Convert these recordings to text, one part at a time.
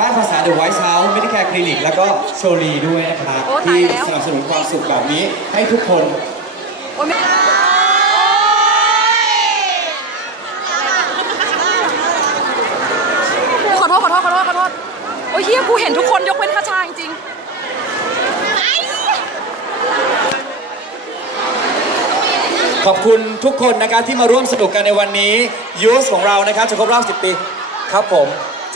บ้านภาษาเดอะไวท์เฮาส์มินิแคร์คลินิก แล้วก็โชลีด้วยนะครับโอ้ตายที่แล้ว สนับสนุนความสุขแบบนี้ให้ทุกคน โอ้ยไม่ขอโทษ ขอโทษ ขอโทษ ขอโทษ โอ้ยเฮียกูเห็นทุกคนยกเว้นข้าชาจริง ขอบคุณทุกคนนะครับที่มาร่วมสนุกกันในวันนี้ยูสของเรานะครับจะครบรอบ 10 ปี ครับผม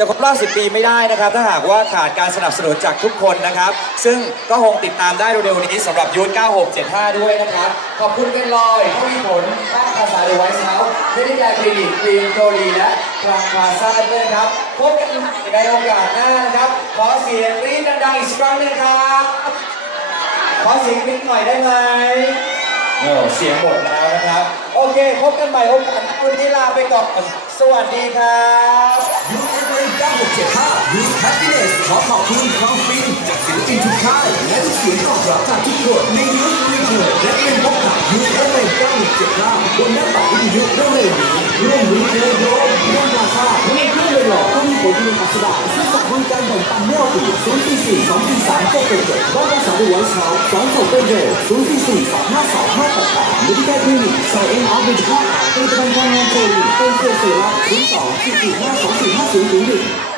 จะครบรอบ 10 ปีไม่ได้นะครับ ถ้าหากว่าขาดการสนับสนุนจากทุกคนนะครับ ซึ่งก็คงติดตามได้เร็วๆนี้สำหรับยูส9675 ด้วยนะครับ ขอบคุณกันลอยทวีผลบ้านภาษาเดอไวท์เฮาส์เมดิแคร์คลินิกครีมโกลีและทรางพาซาด้วยนะครับพบกันในโอกาสหน้านะครับ ขอเสียงกรี๊ดดังๆอีกสักครั้งหนึงครับ ขอเสียงกรี๊ดหน่อยได้ไหมโอ้เสียงหมดแล้วนะครับ บกันใหม่โอกาสหน้าวันนี้ลาไปก่อน สวัสดีครับ USA 9675 Youth Happiness ขอขอบคุณความฟินจากศิลปินทุกค่ายและทุกเสียงตอบรับจากทุกคนใน Youth Return และเป็นพบกับ USA 9675บนหน้าต่างวิทยุเร็วๆนี้ร่วมรีเทลโดยร่วมนาซาร่วมเครื่องเลยหลอกก็มีผลดีอัสดาซึ่งสักบริการแบ่งปันไม่เอาเปรียบ044 243 777บ้านภาษาดูไว้เช้าสอนส่งเป็นเร็ว044 252 588 มิดิแคร์คลินิกใส่เอ็นออฟเป็นค่าเป็นประกันการงานโควิดเป็นเซลล์เซรั่ม02 445 2450